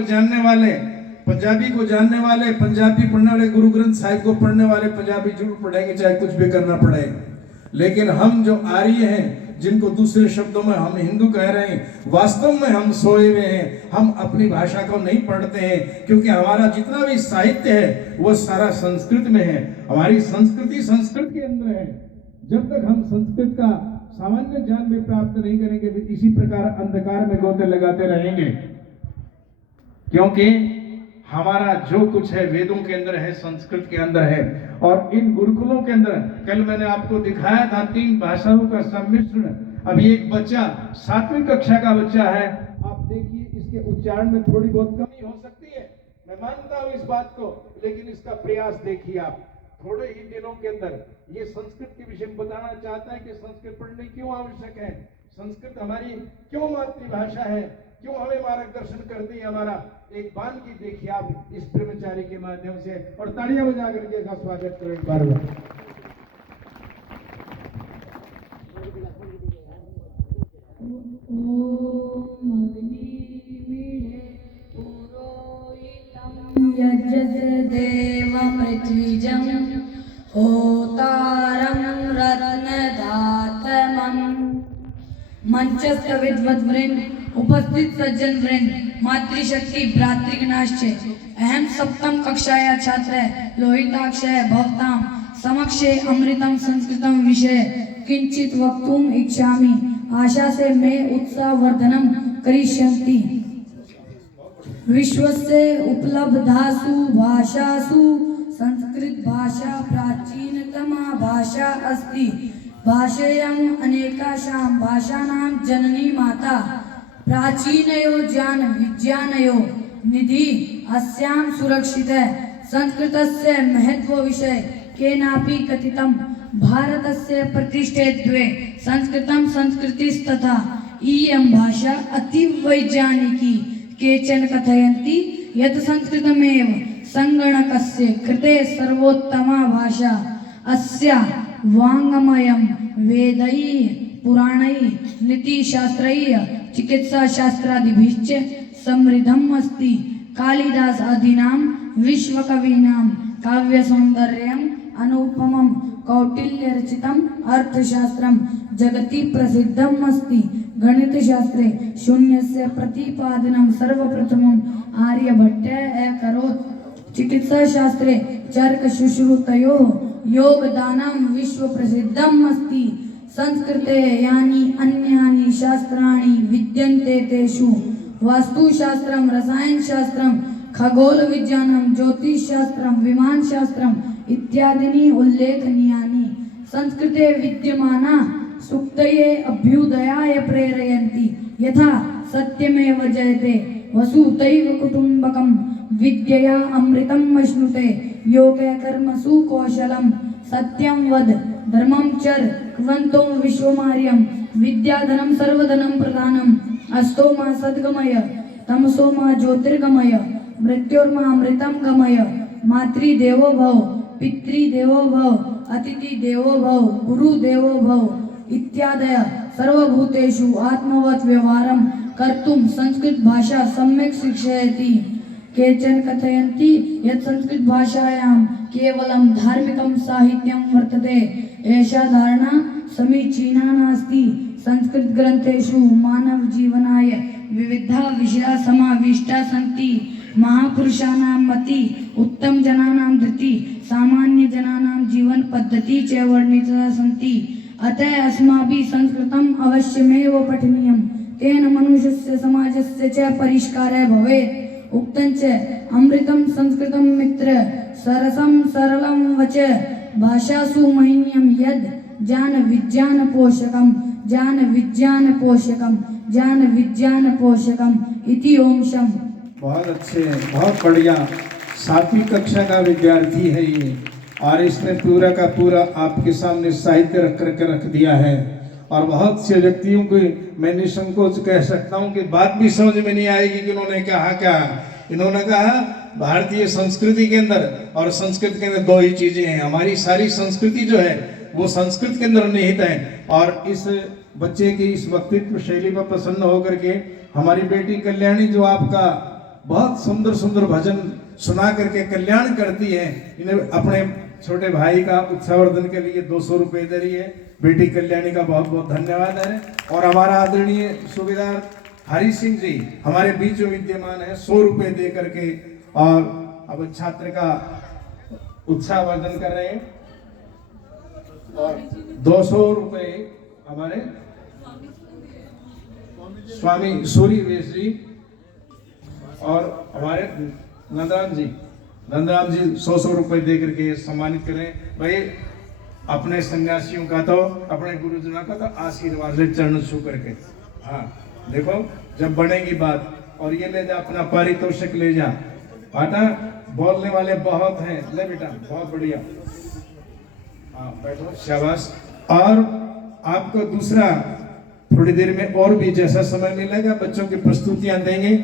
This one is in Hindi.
को जानने वाले, पंजाबी को जानने वाले, पंजाबी पढ़ने वाले, गुरु ग्रंथ साहिब को पढ़ने वाले पंजाबी जरूर पढ़ेंगे, चाहे कुछ भी करना पड़े। लेकिन हम जो आर्य हैं, जिनको दूसरे शब्दों में हम हिंदू कह रहे हैं, वास्तव में हम सोए हुए हैं। हम अपनी भाषा को नहीं पढ़ते हैं, क्योंकि हमारा जितना भी साहित्य है वो सारा संस्कृत में है। हमारी संस्कृति संस्कृत के अंदर है। जब तक हम संस्कृत का सामान्य ज्ञान भी प्राप्त नहीं करेंगे, तो इसी प्रकार अंधकार में गोते लगाते रहेंगे। क्योंकि हमारा जो कुछ है वेदों के अंदर है, संस्कृत के अंदर है। और इन गुरुकुलों के अंदर कल मैंने आपको दिखाया था 3 भाषाओं का सम्मिश्रण। अभी एक बच्चा 7वीं कक्षा का बच्चा है, आप देखिए इसके उच्चारण में थोड़ी बहुत कमी हो सकती है, मैं मानता हूं इस बात को, लेकिन इसका प्रयास देखिए आप। थोड़े ही दिनों के अंदर ये संस्कृत के विषय में बताना चाहता है कि संस्कृत पढ़ने क्यों आवश्यक है, संस्कृत हमारी क्यों मातृभाषा है, क्यों हमें मार्गदर्शन करती है। हमारा एक बान की देखिए आप इस ब्रह्मचारी के माध्यम से, और तालियां बजा करके इसका स्वागत करें एक बार। देवमृत्विजं होतारं रत्नदातमं। मंचस्थ विद्वद्वृंद, उपस्थित सज्जन वृंद, मातृशक्ति भ्रातृगणाश्च, अहम 7म कक्षाया छात्र लोहिताक्षय भवतां समक्षे अमृतम संस्कृतम विषय किंचित वक्तुम इच्छामि। आशा से मैं उत्साहवर्धनम करिष्यन्ति। विश्वस्य उपलब्धासु भाषासु संस्कृत भाषा प्राचीनतमा भाषा अस्ति। भाषेयम् अनेकासां भाषाणां जननी माता। प्राचीनयो ज्ञान विज्ञानयो निधि अस्यां सुरक्षितः। संस्कृतस्य महत्व विषय केनापि कथितं। भारतस्य प्रतिष्ठे द्वे संस्कृतं संस्कृतिस्तथा इयं भाषा अतिवैज्ञानिकी। केचन कथयन्ति यत् संस्कृतमेव संगणकस्य कृते सर्वोत्तमा भाषा। अस्या वाङ्मयं वेदैः पुराणैः नीतिशास्त्रैः चिकित्साशास्त्रादिभिश्च समृद्धम् अस्ति। कालिदास आदीनां विश्वकवीनां काव्यसौन्दर्यम् अनुपमं कौटिल्यरचितम् अर्थशास्त्रं जगति प्रसिद्धम् अस्ति। गणितशास्त्रे शून्यस्य प्रतिपादनं सर्वप्रथमम् आर्यभट्टः अकरोत्। चिकित्साशास्त्रे चरकशुश्रुतयोः योगदानं विश्वप्रसिद्धम् अस्ति। संस्कृते यानि अन्यानि शास्त्राणि विद्यन्ते तेषु वास्तुशास्त्रं, रसायनशास्त्रं, खगोलविज्ञानं, ज्योतिषशास्त्रं, विमानशास्त्रम् इत्यादीनि उल्लेखनीयानि। संस्कृते विद्यमाना सूक्तये अभ्युदयाय प्रेरयन्ति। यथा सत्यमेव जयते वसुधैव कुटुम्बकं विद्यया अमृतं अश्नुते योगे कर्मसु कौशलं। सत्यं वद धर्मं चर क्वन्तो विश्वमार्यं विद्याधनं सर्वधनं प्रधानम्। अस्तो मा सद्गमय तमसो मा ज्योतिर्गमय मृत्योर्मा अमृतं गमय। मातृदेवो भव पितृदेवो भव अतिथिदेवो भव गुरुदेवो भव इत्यादयः सर्वभूतेषु आत्मवत् व्यवहारं कर्तुं संस्कृत भाषा सम्यक् शिक्षयति। केचन कथयन्ति यत् संस्कृत भाषायां केवलं धार्मिकं साहित्यं वर्तते। एषा धारणा समीचीना नास्ति। संस्कृत ग्रन्थेषु मानव जीवनाय विविधा विषया समाविष्टा सन्ति। महापुरुषाणां मति, उत्तम जनानां धृति, सामान्य जनानां जीवन पद्धति च वर्णिता सन्ति। अतः अस्माभिः संस्कृतम् अवश्यमेव पठनीयं। तेन मनुष्यस्य समाजस्य च परिष्कारः भवेत्। उक्तञ्च अमृतं संस्कृतं मित्र सरसं सरलं वच भाषासु महीयं यद् ज्ञान विज्ञान पोषकं ज्ञान विज्ञान पोषकं ज्ञान विज्ञान पोषकम इति ओम शम। बहुत अच्छे, बहुत बढ़िया। 7वीं कक्षा का विद्यार्थी है ये, और इसने पूरा का पूरा आपके सामने साहित्य रख करके रख दिया है। और बहुत से व्यक्तियों को मैं निसंकोच कह सकता हूँ कि बात भी समझ में नहीं आएगी कि इन्होंने कहा क्या। इन्होंने कहा भारतीय संस्कृति के अंदर और संस्कृत के अंदर 2 ही चीजें हैं। हमारी सारी संस्कृति जो है वो संस्कृत के अंदर निहित है। और इस बच्चे की इस वक्तित्व शैली पर प्रसन्न होकर के हमारी बेटी कल्याणी जो आपका बहुत सुंदर सुंदर भजन सुना करके कल्याण करती है। इन्हें अपने छोटे भाई का उत्साहवर्धन के लिए 200 रुपए दे रही है। बेटी कल्याणी का बहुत बहुत धन्यवाद है। और हमारा आदरणीय सूबेदार हरि सिंह जी हमारे बीच में विद्यमान है, 100 रुपए दे करके और अब छात्र का उत्साहवर्धन कर रहे हैं। और 200 रुपए हमारे स्वामी सूर्यवेश जी और हमारे नंदराम जी 100 रुपए दे करके सम्मानित करें। भाई अपने संन्यासियों का तो अपने गुरुजनों का तो आशीर्वाद ले चरण छू करके। हाँ देखो जब बनेगी बात। और ये ले जा अपना पारितोषिक ले जा। आटा बोलने वाले बहुत हैं, ले बेटा बहुत बढ़िया। हाँ बैठो शाबाश। और आपको दूसरा थोड़ी देर में और भी जैसा समय मिलेगा बच्चों की प्रस्तुतियां देंगे।